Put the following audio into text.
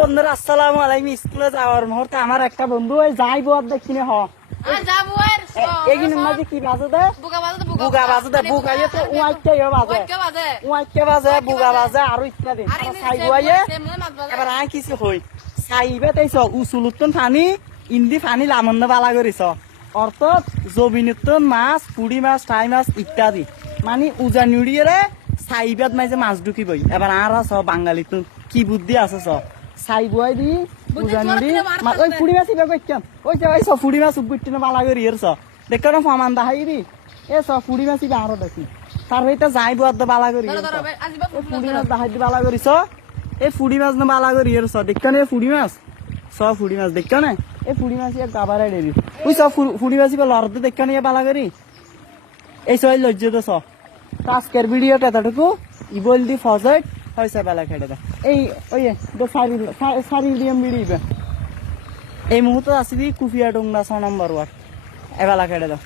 বন্ধুরা আসসালামু আলাইকুম। স্কুলে যাওয়ার মুহূর্তে আমার একটা বন্ধু ওই যাই বোয়ার দেখিনি হ। কি বাজে দে? বুগা বাজে দে বুগা তো উয়াইকে বাজে। উয়াইকে বাজে। বুগা বাজে। আর ইত্যাদি সাই বাজে। এবার আই কিছু হই। সাইবে তাইছ উসুলুত্তন ফানি ইন্দি ফানি লামন্ন বালা করিছ। অর্থাৎ জবিনুত্তন মাছ পুড়ি মাছ টাই মাছ ইত্যাদি। মানে উজানি উড়িয়ে সাইবাদ মাঝে মাছ ঢুকিবই। এবার আর আছ বাঙালিতুন। কি বুদ্ধি আছে সাই বুয়াই দি বুদ্ধি দি। ওই। পুড়ি মাছ ইবা কইতাম ওই যে ওই পুড়ি মাছ উগুটিন বালা করি এর চ দেখ না ফমান দাহাই দি। এ চ পুড়ি মাছ ইবা আরও দেখি। তার হইতে যাই বুয়ার দে বালা করি ফুড়ি মাছ দাহাই দি বালা করিছ এই ফুড়ি মাছ না বালা করি এর চ দেখ না ফুড়ি মাছ চ ফুড়ি মাছ দেখ না। এই ফুড়ি মাছ ইয়া গাবারাই দেবি ওই ফু- ফুড়ি মাছ ইবা লড়তে দেখ না ইয়া বালা করি এই চ এই লজ্জ তো চ তো আজকের ভিডিওটা এতটুকু। ই বল দি ফজট। হয়েছে বেলা খেটে দেয়। এই, ওই সারি সারি দিয়ে বিড়ি এই মুহূর্তে আসবি কুফিয়া ডোংরা ছ নম্বর ওয়ার্ড। এবেলা খেটে দাও।